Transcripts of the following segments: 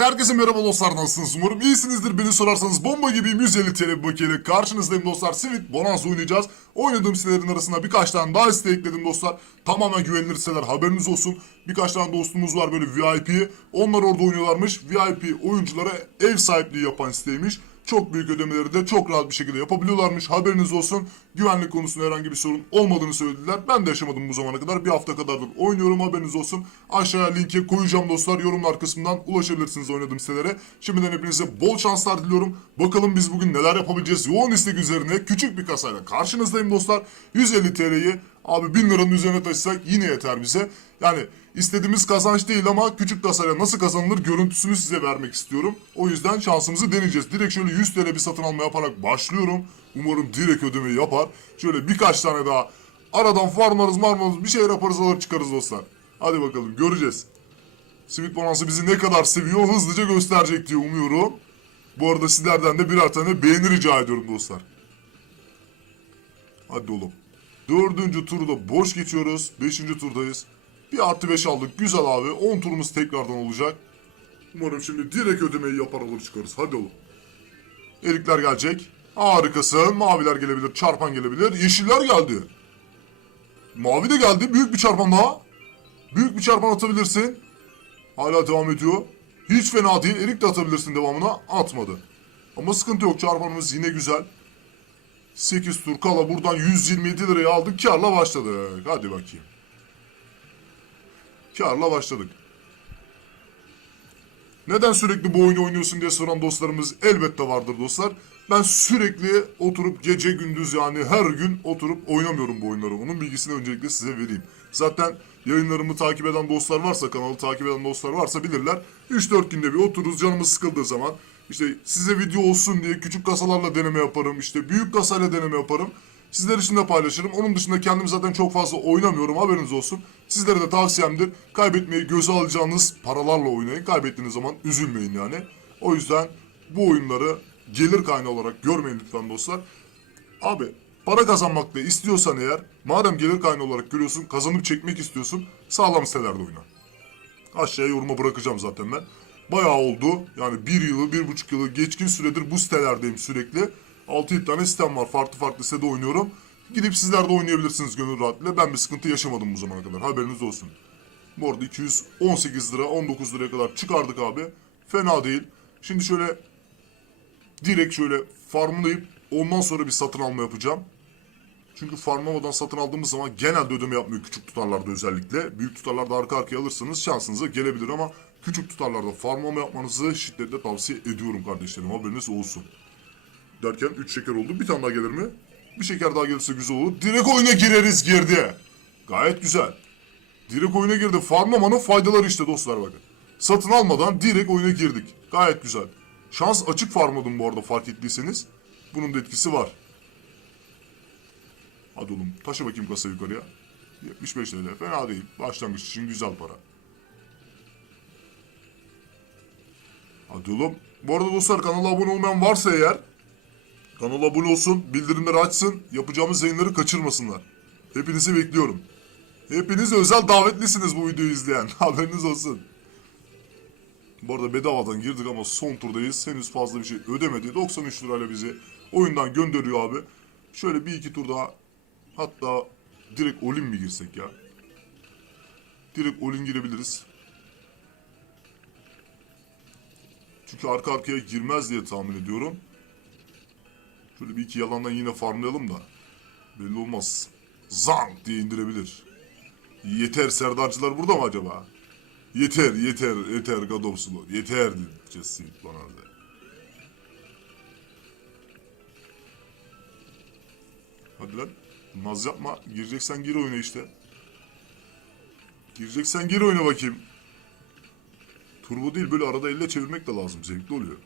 Herkese merhaba dostlar nasılsınız? Umarım iyisinizdir. Beni sorarsanız bomba gibiyim 150 TL bir bakiyeyle karşınızdayım dostlar. Sweet Bonanza oynayacağız. Oynadığım sitelerin arasına birkaç tane daha site ekledim dostlar. Tamamen güvenilir siteler haberiniz olsun. Birkaç tane dostumuz var böyle VIP Onlar orada oynuyorlarmış. VIP oyunculara ev sahipliği yapan siteymiş çok büyük ödemeleri de çok rahat bir şekilde yapabiliyorlarmış. Haberiniz olsun. Güvenlik konusunda herhangi bir sorun olmadığını söylediler. Ben de yaşamadım bu zamana kadar. Bir hafta kadardır oynuyorum haberiniz olsun. Aşağıya linki koyacağım dostlar. Yorumlar kısmından ulaşabilirsiniz oynadığım sitelere. Şimdiden hepinize bol şanslar diliyorum. Bakalım biz bugün neler yapabileceğiz. Yoğun istek üzerine küçük bir kasayla karşınızdayım dostlar. 150 TL'yi abi 1000 liranın üzerine taşısak yine yeter bize. Yani istediğimiz kazanç değil ama küçük kasayla nasıl kazanılır görüntüsünü size vermek istiyorum. O yüzden şansımızı deneyeceğiz. Direkt şöyle 100 TL bir satın alma yaparak başlıyorum. Umarım direkt ödemeyi yapar. Şöyle birkaç tane daha aradan farmarız marmarız bir şeyler yaparız alır çıkarız dostlar. Hadi bakalım göreceğiz. Sweet Bonanza bizi ne kadar seviyor hızlıca gösterecek diye umuyorum. Bu arada sizlerden de birer tane beğeni rica ediyorum dostlar. Hadi oğlum. Dördüncü turda boş geçiyoruz. Beşinci turdayız. Bir artı beş aldık. Güzel abi. 10 turumuz tekrardan olacak. Umarım şimdi direkt ödemeyi yapar alır çıkarız. Hadi oğlum. Erikler gelecek. Harikasın. Maviler gelebilir. Çarpan gelebilir. Yeşiller geldi. Mavi de geldi. Büyük bir çarpan daha. Büyük bir çarpan atabilirsin. Hala devam ediyor. Hiç fena değil. Erik de atabilirsin devamına. Atmadı. Ama sıkıntı yok. Çarpanımız yine güzel. 8 tur kala buradan 127 liraya aldık. Karla başladık. Hadi bakayım. Karla başladık. Neden sürekli bu oyunu oynuyorsun diye soran dostlarımız elbette vardır dostlar. Ben sürekli oturup gece gündüz yani her gün oturup oynamıyorum bu oyunları. Onun bilgisini öncelikle size vereyim. Zaten yayınlarımı takip eden dostlar varsa, kanalı takip eden dostlar varsa bilirler. 3-4 günde bir otururuz canımız sıkıldığı zaman. İşte size video olsun diye küçük kasalarla deneme yaparım. İşte büyük kasayla deneme yaparım. Sizler için de paylaşırım. Onun dışında kendim zaten çok fazla oynamıyorum haberiniz olsun. Sizlere de tavsiyemdir. Kaybetmeyi göze alacağınız paralarla oynayın. Kaybettiğiniz zaman üzülmeyin yani. O yüzden bu oyunları gelir kaynağı olarak görmeyin lütfen dostlar. Abi para kazanmak da istiyorsan eğer madem gelir kaynağı olarak görüyorsun kazanıp çekmek istiyorsun sağlam sitelerde oyna. Aşağıya yoruma bırakacağım zaten ben. Bayağı oldu. Yani bir yılı, bir buçuk yılı geçkin süredir bu sitelerdeyim sürekli. 6-7 tane sitem var. Farklı farklı sitede oynuyorum. Gidip sizler de oynayabilirsiniz gönül rahatlığıyla. Ben bir sıkıntı yaşamadım bu zamana kadar. Haberiniz olsun. Bu arada 218 lira, 19 liraya kadar çıkardık abi. Fena değil. Şimdi şöyle direkt şöyle farmlayıp ondan sonra bir satın alma yapacağım. Çünkü farmlamadan satın aldığımız zaman genelde ödeme yapmıyor küçük tutarlarda özellikle. Büyük tutarlarda arka arkaya alırsanız şansınıza gelebilir ama küçük tutarlarda farmlama yapmanızı şiddetle tavsiye ediyorum kardeşlerim haberiniz olsun. Derken 3 şeker oldu bir tane daha gelir mi? Bir şeker daha gelirse güzel olur. Direkt oyuna gireriz girdi. Gayet güzel. Direkt oyuna girdi. Farmlamanın faydaları işte dostlar bakın. Satın almadan direkt oyuna girdik. Gayet güzel. Şans açık farmladım bu arada fark ettiyseniz. Bunun da etkisi var. Hadi oğlum taşı bakayım kasa yukarıya. 75 TL fena değil. Başlangıç için güzel para. Oğlum. Bu arada dostlar kanala abone olmayan varsa eğer kanala abone olsun, bildirimleri açsın, yapacağımız yayınları kaçırmasınlar. Hepinizi bekliyorum. Hepiniz özel davetlisiniz bu videoyu izleyen. Haberiniz olsun. Bu arada bedavadan girdik ama son turdayız. Henüz fazla bir şey ödemedi. 93 lirayla bizi oyundan gönderiyor abi. Şöyle bir iki tur daha hatta direkt Olin mi girsek ya? Direkt Olin girebiliriz. Çünkü arka arkaya girmez diye tahmin ediyorum. Şöyle bir iki yalandan yine farmlayalım da. Belli olmaz. Zank diye indirebilir. Yeter Serdarcılar burada mı acaba? Yeter, yeter, yeter War. Yeter diyeceğiz Sweet bana da. Hadi lan. Naz yapma. Gireceksen gir oyuna işte. Gireceksen gir oyuna bakayım. Turbo değil böyle arada elle çevirmek de lazım. Zevkli oluyor.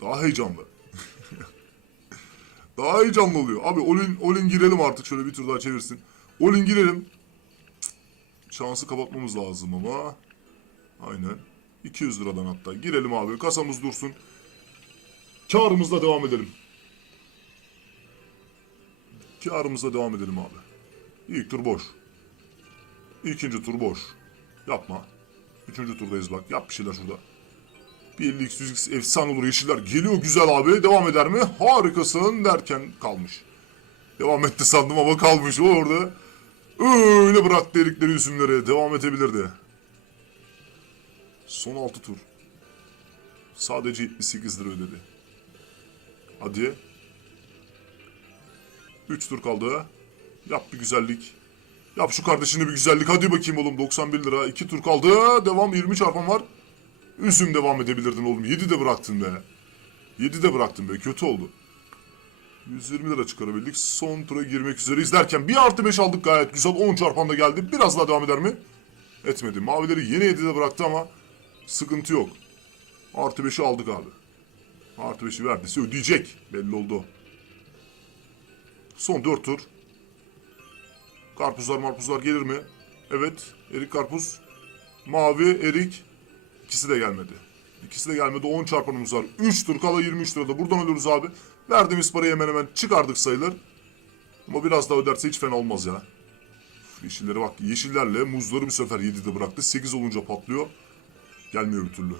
Daha heyecanlı. daha heyecanlı oluyor. Abi Olin, Olin girelim artık. Şöyle bir tur daha çevirsin. Olin girelim. Şansı kapatmamız lazım ama. Aynen. 200 liradan hatta. Girelim abi. Kasamız dursun. Karımızla devam edelim. Karımızla devam edelim abi. İlk tur boş. İkinci tur boş. Yapma. Üçüncü turdayız bak. Yap bir şeyler şurada. Bir 50x 100x efsane olur yeşiller. Geliyor güzel abi. Devam eder mi? Harikasın derken kalmış. Devam etti sandım ama kalmış o orada. Öyle bıraktı erikleri üzümleri. Devam edebilirdi. Son 6 tur. Sadece 78 lira ödedi. Hadi. 3 tur kaldı. Yap bir güzellik. Yap şu kardeşine bir güzellik. Hadi bakayım oğlum 91 lira. 2 tur kaldı. Devam 20 çarpan var. Üzüm devam edebilirdin oğlum. 7 de bıraktın be. 7 de bıraktın be. Kötü oldu. 120 lira çıkarabildik. Son tura girmek üzere izlerken bir artı 5 aldık gayet güzel. 10 çarpan da geldi. Biraz daha devam eder mi? Etmedi. Mavileri yeni 7'de bıraktı ama sıkıntı yok. Artı 5'i aldık abi. Artı 5'i verdiyse ödeyecek. Belli oldu. Son 4 tur. Karpuzlar marpuzlar gelir mi? Evet. Erik karpuz. Mavi, erik. İkisi de gelmedi. İkisi de gelmedi. 10 çarpanımız var. 3 tur kala 23 lirada. Buradan alıyoruz abi. Verdiğimiz parayı hemen hemen çıkardık sayılır. Ama biraz daha öderse hiç fena olmaz ya. Uf, yeşilleri bak. Yeşillerle muzları bir sefer 7'de bıraktı. 8 olunca patlıyor. Gelmiyor bir türlü.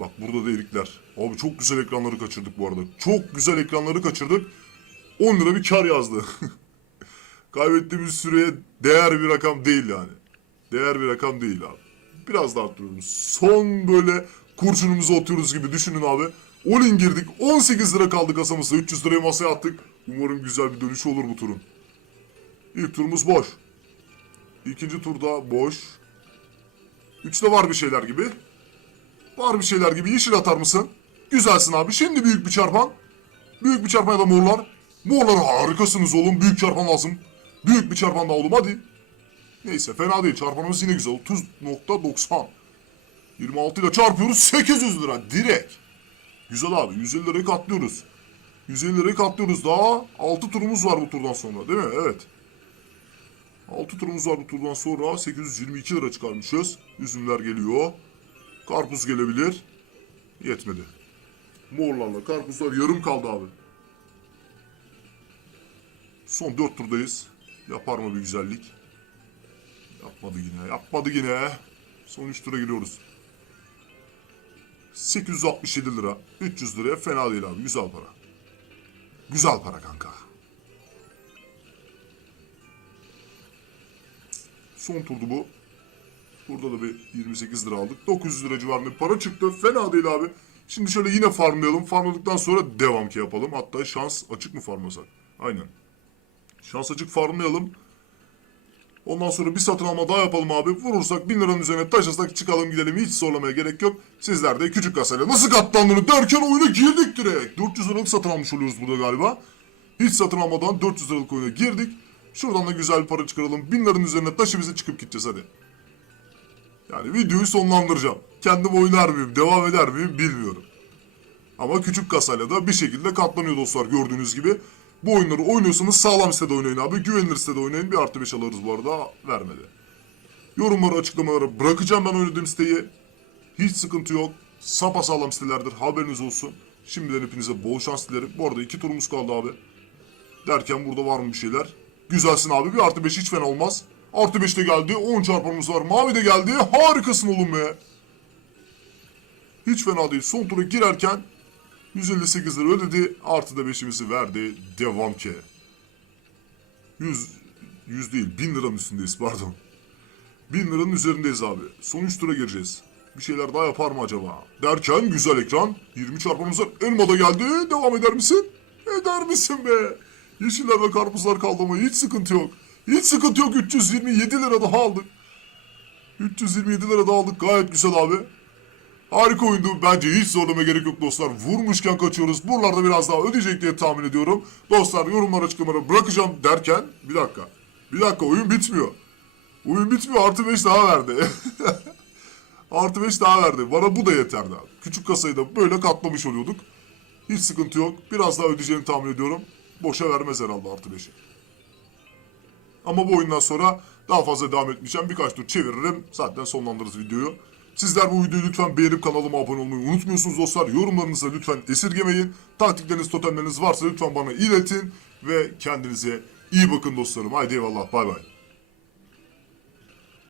Bak burada da erikler. Abi çok güzel ekranları kaçırdık bu arada. Çok güzel ekranları kaçırdık. 10 lira bir kar yazdı. Kaybettiğimiz süreye değer bir rakam değil yani. Değer bir rakam değil abi. Biraz daha arttırıyoruz. Son böyle kurşunumuzu atıyoruz gibi düşünün abi. Olin girdik. 18 lira kaldı kasamızda. 300 liraya masaya attık. Umarım güzel bir dönüşü olur bu turun. İlk turumuz boş. İkinci turda boş. Üçte var bir şeyler gibi. Var bir şeyler gibi. Yeşil atar mısın? Güzelsin abi. Şimdi büyük bir çarpan. Büyük bir çarpan ya da morlar. Morlar harikasınız oğlum. Büyük çarpan lazım. Büyük bir çarpan daha oğlum hadi. Neyse fena değil. Çarpanımız yine güzel. 30.90. 26 ile çarpıyoruz. 800 lira direkt. Güzel abi. 150 lirayı katlıyoruz. 150 lirayı katlıyoruz. Daha 6 turumuz var bu turdan sonra değil mi? Evet. 6 turumuz var bu turdan sonra. 822 lira çıkarmışız. Üzümler geliyor. Karpuz gelebilir. Yetmedi. Morlarla karpuzlar yarım kaldı abi. Son 4 turdayız. Yapar mı bir güzellik? Yapmadı yine. Yapmadı yine. Son 3 tura giriyoruz. 867 lira. 300 liraya fena değil abi. Güzel para. Güzel para kanka. Son turdu bu. Burada da bir 28 lira aldık. 900 lira civarında para çıktı. Fena değil abi. Şimdi şöyle yine farmlayalım. Farmladıktan sonra devam ki yapalım. Hatta şans açık mı farmlasak? Aynen. Şans açık farmlayalım. Ondan sonra bir satın alma daha yapalım abi. Vurursak 1000 liranın üzerine taşısak çıkalım gidelim. Hiç zorlamaya gerek yok. Sizler de küçük kasayla nasıl katlandığını derken oyuna girdik direkt. 400 liralık satın almış oluyoruz burada galiba. Hiç satın almadan 400 liralık oyuna girdik. Şuradan da güzel bir para çıkaralım. 1000 liranın üzerine taşı bize çıkıp gideceğiz hadi. Yani videoyu sonlandıracağım. Kendim oynar mıyım, devam eder miyim bilmiyorum. Ama küçük kasayla da bir şekilde katlanıyor dostlar gördüğünüz gibi. Bu oyunları oynuyorsanız sağlam sitede oynayın abi. Güvenilir sitede oynayın. Bir artı 5 alırız bu arada. Vermedi. Yorumları açıklamalara bırakacağım ben oynadığım siteyi. Hiç sıkıntı yok. Sapa sağlam sitelerdir. Haberiniz olsun. Şimdiden hepinize bol şans dilerim. Bu arada iki turumuz kaldı abi. Derken burada var mı bir şeyler? Güzelsin abi. Bir artı 5 hiç fena olmaz. Artı 5 de geldi. 10 çarpımız var. Mavi de geldi. Harikasın oğlum be. Hiç fena değil. Son tura girerken 158 lira ödedi. Artı da 5'imizi verdi. Devam ki. 100, 100 değil 1000 liranın üstündeyiz pardon. 1000 liranın üzerindeyiz abi. Son 3 tura gireceğiz. Bir şeyler daha yapar mı acaba? Derken güzel ekran. 20 çarpımız var. Elma da geldi. Devam eder misin? Eder misin be? Yeşiller ve karpuzlar kaldı ama hiç sıkıntı yok. Hiç sıkıntı yok. 327 lira daha aldık. 327 lira daha aldık. Gayet güzel abi. Harika oyundu. Bence hiç zorlama gerek yok dostlar. Vurmuşken kaçıyoruz. Buralarda biraz daha ödeyecek diye tahmin ediyorum. Dostlar yorumlar açıklamalara bırakacağım derken bir dakika. Bir dakika oyun bitmiyor. Oyun bitmiyor. Artı 5 daha verdi. Artı 5 daha verdi. Bana bu da yeterdi abi. Küçük kasayı da böyle katlamış oluyorduk. Hiç sıkıntı yok. Biraz daha ödeyeceğini tahmin ediyorum. Boşa vermez herhalde artı 5'i. Ama bu oyundan sonra daha fazla devam etmeyeceğim. Birkaç tur çeviririm. Zaten sonlandırırız videoyu. Sizler bu videoyu lütfen beğenip kanalıma abone olmayı unutmuyorsunuz dostlar. Yorumlarınızı lütfen esirgemeyin. Taktikleriniz, totemleriniz varsa lütfen bana iletin. Ve kendinize iyi bakın dostlarım. Haydi eyvallah. Bay bay.